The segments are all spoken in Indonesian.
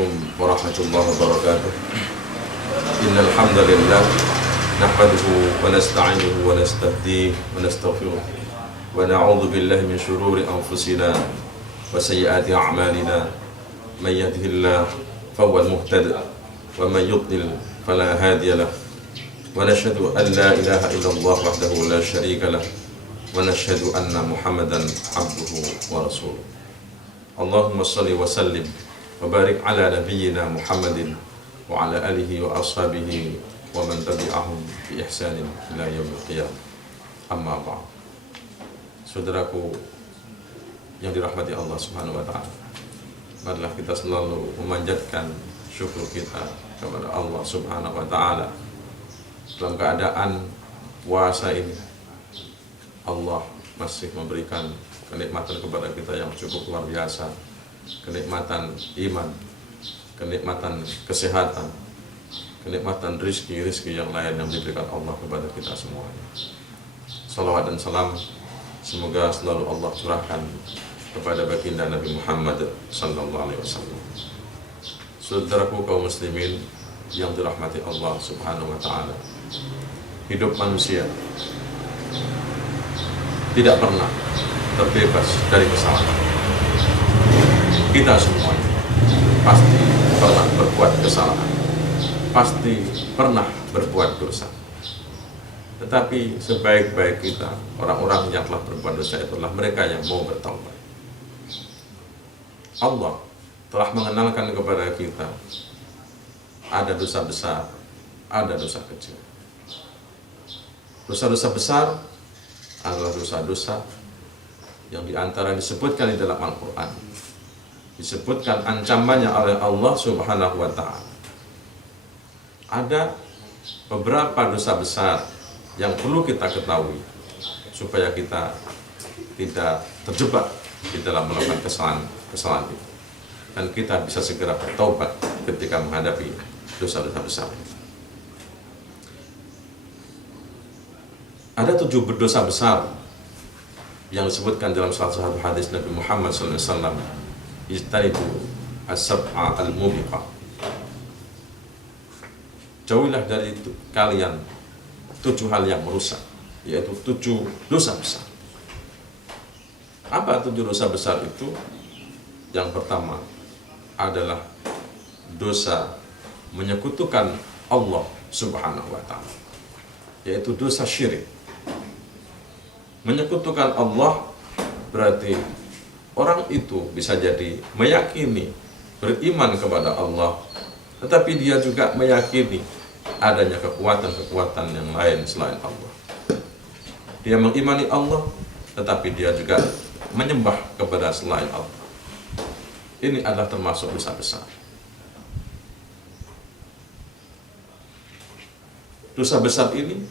Assalamualaikum warahmatullahi wabarakatuh. Innal hamdalillah nahmaduhu wa nasta'inuhu wa nastahdihi wa nastaghfiruh wa na'udzu billahi min shururi anfusina wa sayyiati a'malina. May yahdihillahu fahuwal muhtadi wa may yudlil fala hadiya lahu. Wa nashhadu an la ilaha illallah wahdahu la syarika lahu wa nashhadu anna Muhammadan abduhu wa rasuluh. Allahumma shalli wa sallim wa barik ala nabiyyina Muhammadin wa ala alihi wa ashabihi wa man tabi'ahum bi ihsanin ila yaumil qiyamah. Amma ba'd. Saudaraku yang dirahmati Allah Subhanahu wa taala, marilah kita selalu memanjatkan syukur kita kepada Allah Subhanahu wa taala. Dalam keadaan puasa ini, Allah masih memberikan kenikmatan kepada kita yang cukup luar biasa. Kenikmatan iman, kenikmatan kesehatan, kenikmatan rizki yang lain yang diberikan Allah kepada kita semuanya. Salawat dan salam semoga selalu Allah curahkan kepada baginda Nabi Muhammad sallallahu alaihi wasallam. Saudaraku kaum muslimin yang dirahmati Allah Subhanahu wa taala, hidup manusia tidak pernah terbebas dari kesalahan. Kita semua pasti pernah berbuat kesalahan, pasti pernah berbuat dosa. Tetapi sebaik-baik kita, orang-orang yang telah berbuat dosa itulah mereka yang mau bertaubat. Allah telah mengenalkan kepada kita ada dosa besar, ada dosa kecil. Dosa-dosa besar adalah dosa-dosa yang diantara disebutkan di dalam Al-Quran, disebutkan ancamannya oleh Allah Subhanahu wa ta'ala. Ada beberapa dosa besar yang perlu kita ketahui supaya kita tidak terjebak di dalam melakukan kesalahan itu, dan kita bisa segera bertaubat ketika menghadapi dosa-dosa besar. Ada 7 dosa besar yang disebutkan dalam salah satu hadis Nabi Muhammad SAW. Ijtanibu as-sab'a al-mubiqah. Jauhilah dari kalian 7 hal yang merusak, yaitu 7 dosa besar. Apa 7 dosa besar itu? Yang pertama adalah dosa menyekutukan Allah Subhanahu wa ta'ala, yaitu dosa syirik. Menyekutukan Allah berarti orang itu bisa jadi meyakini, beriman kepada Allah, tetapi dia juga meyakini adanya kekuatan-kekuatan yang lain selain Allah. Dia mengimani Allah, tetapi dia juga menyembah kepada selain Allah. Ini adalah termasuk dosa besar. Dosa besar ini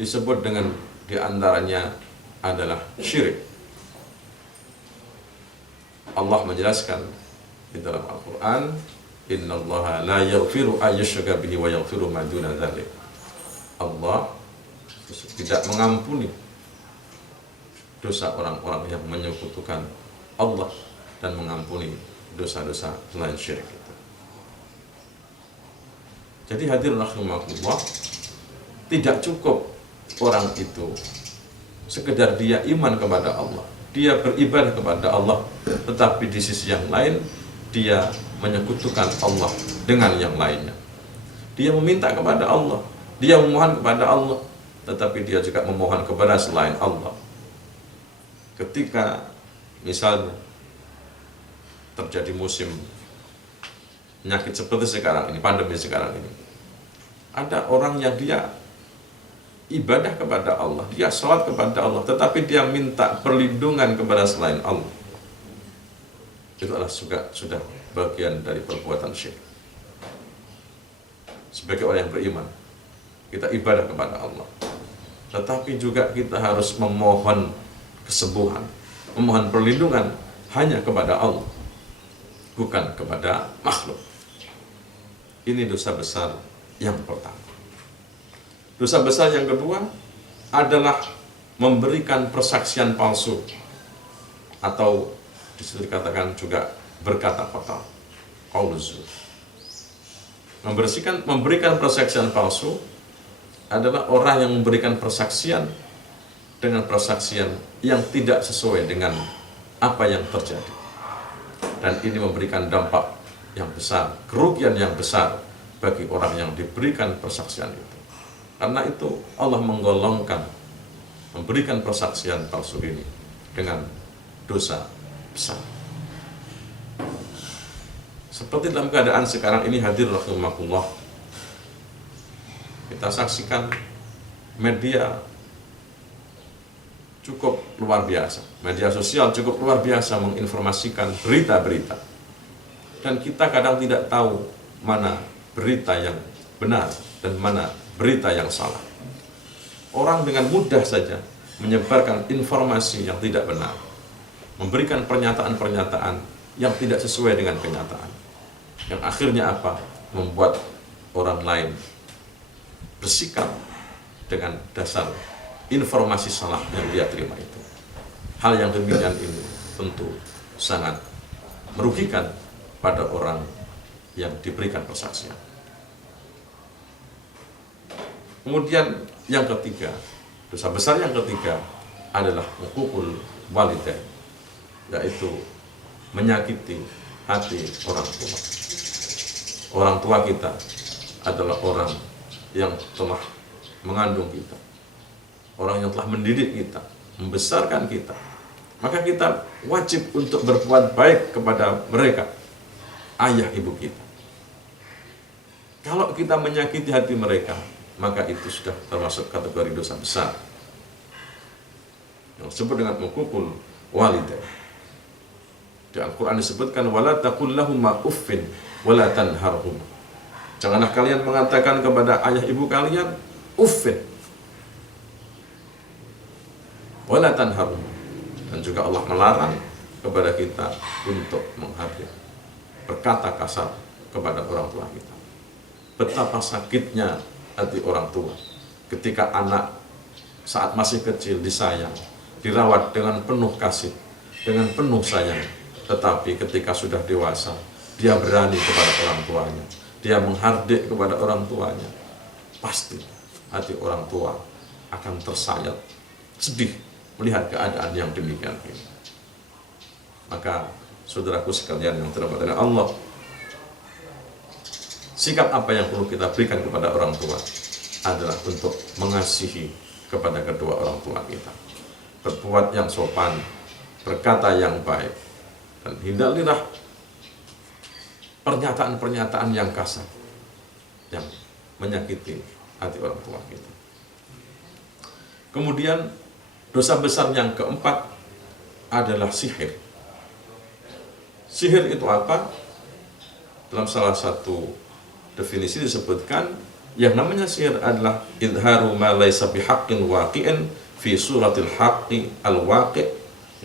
disebut dengan diantaranya adalah syirik. Allah menjelaskan di dalam Al-Quran, innallaha la yaghfiru ayyushraka bihi wa yaghfiru ma duna dzalik. Allah tidak mengampuni dosa orang-orang yang menyekutukan Allah dan mengampuni dosa-dosa selain syirik itu. Jadi hadirin rahimakumullah, tidak cukup orang itu sekedar dia iman kepada Allah, dia beribadah kepada Allah, tetapi di sisi yang lain dia menyekutukan Allah dengan yang lainnya. Dia meminta kepada Allah, dia memohon kepada Allah, tetapi dia juga memohon kepada selain Allah. Ketika misalnya terjadi musim penyakit seperti sekarang ini, pandemi sekarang ini, ada orang yang dia ibadah kepada Allah, dia sholat kepada Allah, tetapi dia minta perlindungan kepada selain Allah. Itu adalah sudah bagian dari perbuatan syirik. Sebagai orang yang beriman, kita ibadah kepada Allah, tetapi juga kita harus memohon kesembuhan, memohon perlindungan hanya kepada Allah, bukan kepada makhluk. Ini dosa besar yang pertama. Dosa besar yang kedua adalah memberikan persaksian palsu, atau disitu dikatakan juga berkata kotor. qauluz zur. Memberikan persaksian palsu adalah orang yang memberikan persaksian dengan persaksian yang tidak sesuai dengan apa yang terjadi. Dan ini memberikan dampak yang besar, kerugian yang besar bagi orang yang diberikan persaksian itu. Karena itu Allah menggolongkan memberikan persaksian palsu ini dengan dosa besar. Seperti dalam keadaan sekarang ini, hadir rahimakumullah, kita saksikan media cukup luar biasa, media sosial cukup luar biasa menginformasikan berita-berita, dan kita kadang tidak tahu mana berita yang benar dan mana berita yang salah. Orang dengan mudah saja menyebarkan informasi yang tidak benar, memberikan pernyataan-pernyataan yang tidak sesuai dengan kenyataan, yang akhirnya apa? Membuat orang lain bersikap dengan dasar informasi salah yang dia terima itu. Hal yang demikian ini tentu sangat merugikan pada orang yang diberikan persaksian. Kemudian yang ketiga, dosa besar yang ketiga adalah uququl walidain, yaitu menyakiti hati orang tua. Orang tua kita adalah orang yang telah mengandung kita, orang yang telah mendidik kita, membesarkan kita. Maka kita wajib untuk berbuat baik kepada mereka, ayah ibu kita. Kalau kita menyakiti hati mereka, maka itu sudah termasuk kategori dosa besar yang disebut dengan uququl walidain. Di Al-Quran disebutkan, wala taqul lahumma uffin wala tanharhum. Janganlah kalian mengatakan kepada ayah ibu kalian uffin wala tanharhum. Dan juga Allah melarang kepada kita untuk menghardik, berkata kasar kepada orang tua kita. Betapa sakitnya hati orang tua ketika anak saat masih kecil disayang, dirawat dengan penuh kasih, dengan penuh sayang. Tetapi ketika sudah dewasa, dia berani kepada orang tuanya, dia menghardik kepada orang tuanya. Pasti hati orang tua akan tersayat, sedih melihat keadaan yang demikian ini. Maka saudaraku sekalian yang terhormat oleh Allah, sikap apa yang perlu kita berikan kepada orang tua adalah untuk mengasihi kepada kedua orang tua kita, berbuat yang sopan, berkata yang baik, dan hindarilah pernyataan-pernyataan yang kasar yang menyakiti hati orang tua kita. Kemudian dosa besar yang keempat adalah sihir. Sihir itu apa? Dalam salah satu definisi disebutkan, yang namanya sihir adalah idharu ma laysa bihaqqin waqi'in fi suratil haqqi al-waqi'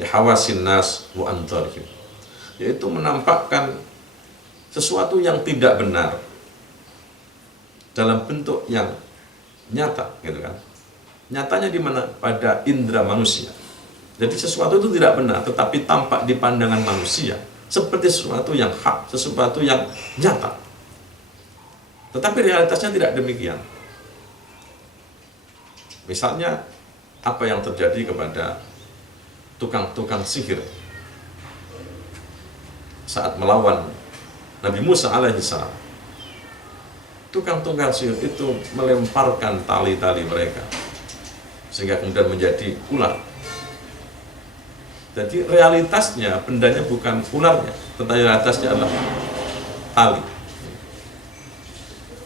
li hawasin nas wa antarihim. Yaitu menampakkan sesuatu yang tidak benar dalam bentuk yang nyata, gitu kan? Nyatanya di mana? Pada indera manusia. Jadi sesuatu itu tidak benar, tetapi tampak di pandangan manusia seperti sesuatu yang hak, sesuatu yang nyata. Tetapi realitasnya tidak demikian. Misalnya apa yang terjadi kepada tukang-tukang sihir saat melawan Nabi Musa alaihissalam. Tukang-tukang sihir itu melemparkan tali-tali mereka sehingga kemudian menjadi ular. Jadi realitasnya bendanya bukan ularnya, tetapi realitasnya adalah tali.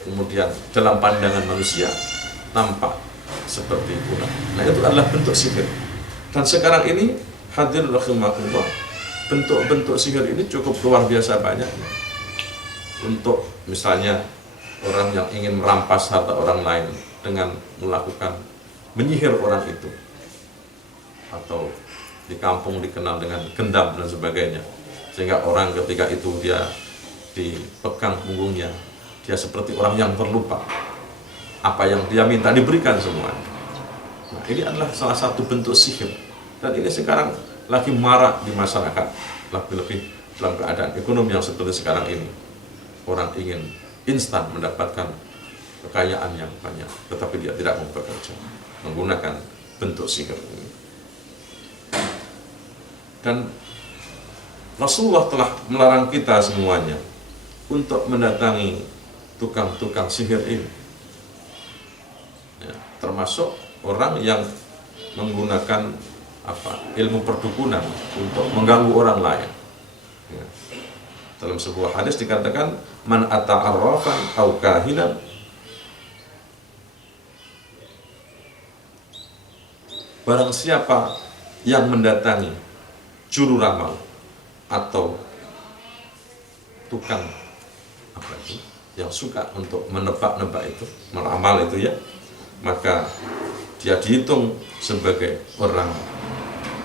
Kemudian dalam pandangan manusia tampak seperti ular. Nah, itu adalah bentuk sihir. Dan sekarang ini hadir rahimakumullah, bentuk-bentuk sihir ini cukup luar biasa banyaknya. Untuk misalnya orang yang ingin merampas harta orang lain dengan melakukan menyihir orang itu, atau di kampung dikenal dengan gendam dan sebagainya, sehingga orang ketika itu dia dipegang punggungnya, dia seperti orang yang terlupa, apa yang dia minta diberikan semua. Nah, ini adalah salah satu bentuk sihir, dan ini sekarang lagi marak di masyarakat, lebih-lebih dalam keadaan ekonomi yang seperti sekarang ini. orang ingin instan mendapatkan kekayaan yang banyak, tetapi dia tidak mau bekerja menggunakan bentuk sihir ini. Dan Rasulullah telah melarang kita semuanya untuk mendatangi tukang-tukang sihir ini, ya, termasuk orang yang menggunakan ilmu perdukunan untuk mengganggu orang lain. Ya. Dalam sebuah hadis dikatakan, man ata'arrafan au kahinan barang siapa yang mendatangi juru ramal atau tukang yang suka untuk menebak-nebak itu, meramal itu ya, maka dia dihitung sebagai orang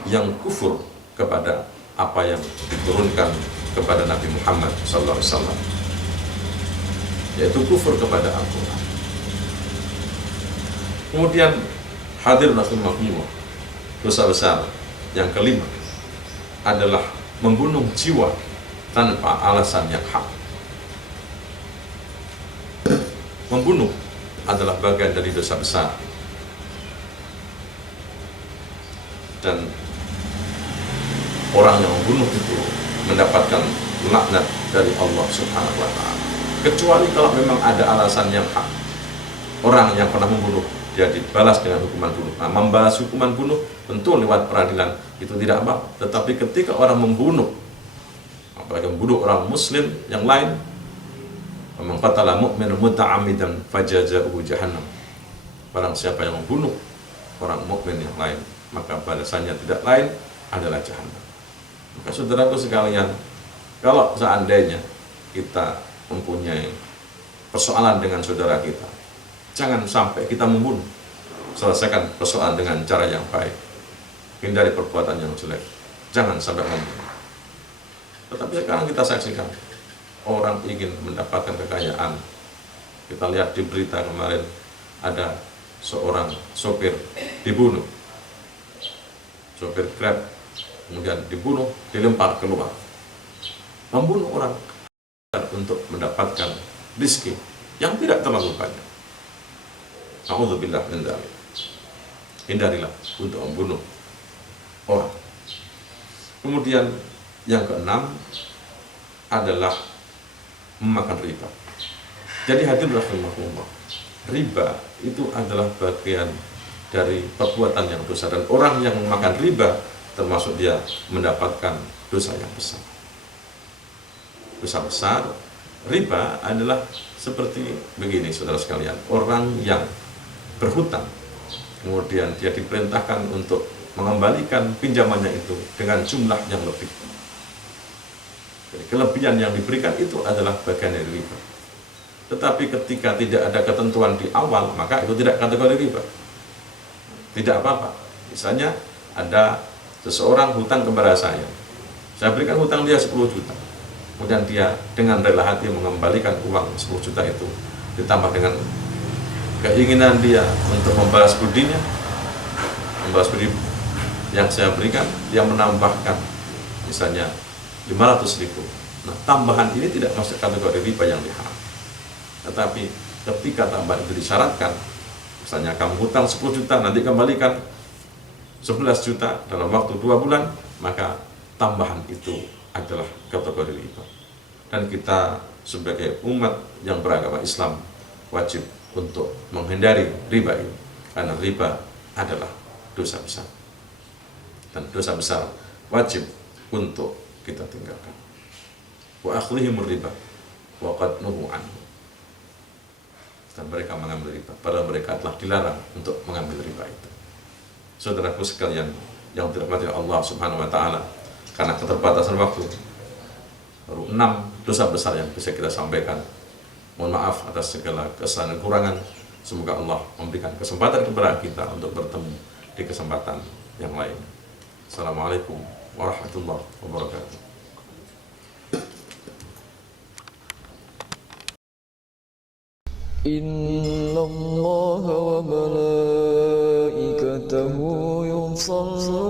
yang kufur kepada apa yang diturunkan kepada Nabi Muhammad SAW, yaitu kufur kepada Al-Quran. Kemudian hadir rahimahullah, dosa besar yang kelima adalah membunuh jiwa tanpa alasan yang hak. Membunuh adalah bagian dari dosa besar, dan orang yang membunuh itu mendapatkan laknat dari Allah Subhanahu wa Ta'ala, kecuali kalau memang ada alasan yang hak. Orang yang pernah membunuh dia dibalas dengan hukuman bunuh. Nah, membalas hukuman bunuh tentu lewat peradilan itu tidak apa. Tetapi ketika orang membunuh, apalagi membunuh orang muslim yang lain, man qatala mu'minan muta'ammidan fajaza'uhu jahannam. Barang siapa yang membunuh orang mukmin yang lain, maka balasannya tidak lain adalah jahannam. Maka saudaraku sekalian, kalau seandainya kita mempunyai persoalan dengan saudara kita, jangan sampai kita membunuh. Selesaikan persoalan dengan cara yang baik. Hindari perbuatan yang jelek. Jangan sampai membunuh. Tetapi sekarang kita saksikan orang ingin mendapatkan kekayaan. Kita lihat di berita kemarin ada seorang sopir dibunuh, sopir Grab, kemudian dibunuh, dilempar keluar, membunuh orang untuk mendapatkan rezeki yang tidak terlalu banyak. A'udzubillah min dzalik. Hindarilah untuk membunuh orang. Kemudian yang keenam adalah memakan riba. Jadi hadirin rahimahullah, riba itu adalah bagian dari perbuatan yang dosa, dan orang yang memakan riba termasuk dia mendapatkan dosa yang besar. Dosa besar. Riba adalah seperti begini saudara sekalian, orang yang berhutang kemudian dia diperintahkan untuk mengembalikan pinjamannya itu dengan jumlah yang lebih. Jadi kelebihan yang diberikan itu adalah bagian dari riba. Tetapi ketika tidak ada ketentuan di awal, maka itu tidak kategori riba. Tidak apa-apa. Misalnya ada seseorang hutang kepada saya berikan hutang dia 10 juta. Kemudian dia dengan rela hati mengembalikan uang 10 juta itu, ditambah dengan keinginan dia untuk membalas budinya, membalas budi yang saya berikan, dia menambahkan misalnya 500.000. Nah, tambahan ini tidak masuk kategori riba yang diharam. Tetapi ketika tambahan itu disyaratkan, misalnya kamu hutang 10 juta, nanti kembalikan 11 juta dalam waktu 2 bulan, maka tambahan itu adalah kategori riba. Dan kita sebagai umat yang beragama Islam wajib untuk menghindari riba ini, karena riba adalah dosa besar, dan dosa besar wajib untuk kita tinggalkan. Wa akhlihimur riba wa qad nuhu anhu. Dan mereka mengambil riba, padahal mereka telah dilarang untuk mengambil riba itu. Saudaraku sekalian yang dirahmati Allah Subhanahu wa Ta'ala, karena keterbatasan waktu, baru 6 dosa besar yang bisa kita sampaikan. Mohon maaf atas segala kesalahan dan kekurangan. Semoga Allah memberikan kesempatan kepada kita untuk bertemu di kesempatan yang lain. Assalamualaikum warahmatullahi wabarakatuh. Inna Allah wa malaikatahu yusalluna